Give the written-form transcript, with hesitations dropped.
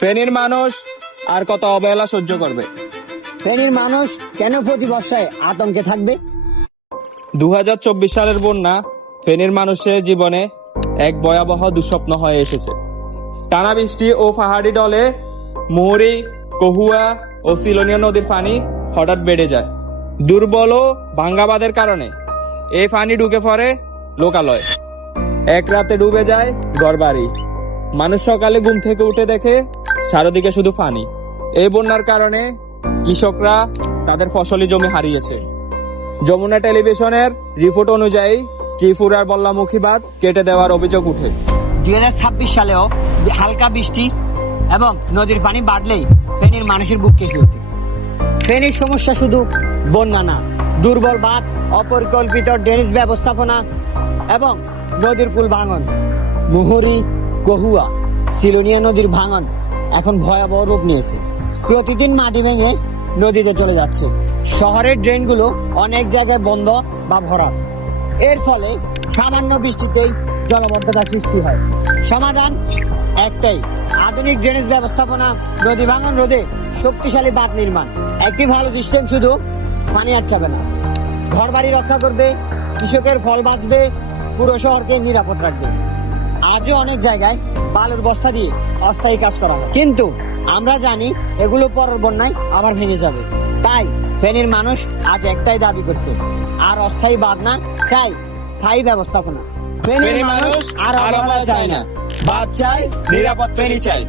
ফেনীর মানুষ আর কত অবহেলা সহ্য করবে? ফেনীর মানুষ কেন প্রতি বর্ষায় আতঙ্কে থাকবে? 2024 সালের বন্যা ফেনীর মানুষের জীবনে এক ভয়াবহ দুঃস্বপ্ন হয়ে এসেছে। টানা বৃষ্টি ও পাহাড়ি ঢলে মুহুরী, কহুয়া ও সিলোনিয়া নদীর পানি হঠাৎ বেড়ে যায়। দুর্বল ও ভাঙ্গা বাঁধের কারণে এই পানি ঢুকে পড়ে লোকালয়ে। এক রাতে ডুবে যায় ঘরবাড়ি। মানুষ সকালে ঘুম থেকে উঠে দেখে চারদিকে শুধু পানি। এই বন্যার কারণে কৃষকরা তাদের ফসলি জমি হারিয়েছে। যমুনা টেলিভিশনের রিপোর্ট অনুযায়ী ত্রিপুরার বল্লামুখী বাঁধ কেটে দেওয়ার অভিযোগ উঠে। 2026 সালেও হালকা বৃষ্টি এবং নদীর পানি বাড়লেই ফেনীর মানুষের বুক কেঁপে ওঠে। ফেনীর সমস্যা শুধু বন্যা না, দুর্বল বাঁধ, অপরিকল্পিত ড্রেনেজ ব্যবস্থাপনা এবং নদীর কুল ভাঙন। মুহুরী, কহুয়া, সিলোনিয়া নদীর ভাঙন এখন ভয়াবহ রূপ নিয়েছে। প্রতিদিন মাটি ভেঙে নদীতে চলে যাচ্ছে। শহরের ড্রেনগুলো অনেক জায়গায় বন্ধ বা ভরা। এর ফলে সামান্য বৃষ্টিতেই জলাবদ্ধতা সৃষ্টি হয়। সমাধান একটাই, আধুনিক ড্রেনেজ ব্যবস্থাপনা, নদী ভাঙন রোধে শক্তিশালী বাঁধ নির্মাণ। একটি ভালো সিস্টেম শুধু পানি আটকাবে না, ঘর বাড়ি রক্ষা করবে, কৃষকের ফল বাঁচবে, পুরো শহরকে নিরাপদ রাখবে। আজও অনেক জায়গায় বালুর বস্তা দিয়ে অস্থায়ী কাজ করা হয়, কিন্তু আমরা জানি এগুলো পরের বন্যায় আবার ভেঙে যাবে। তাই ফেনীর মানুষ আজ একটাই দাবি করছে, আর অস্থায়ী বাঁধ না, চাই স্থায়ী ব্যবস্থাপনা। ফেনীর মানুষ আর অবহেলা চায় না, বাঁধ চাই, নিরাপদ ফেনী চাই।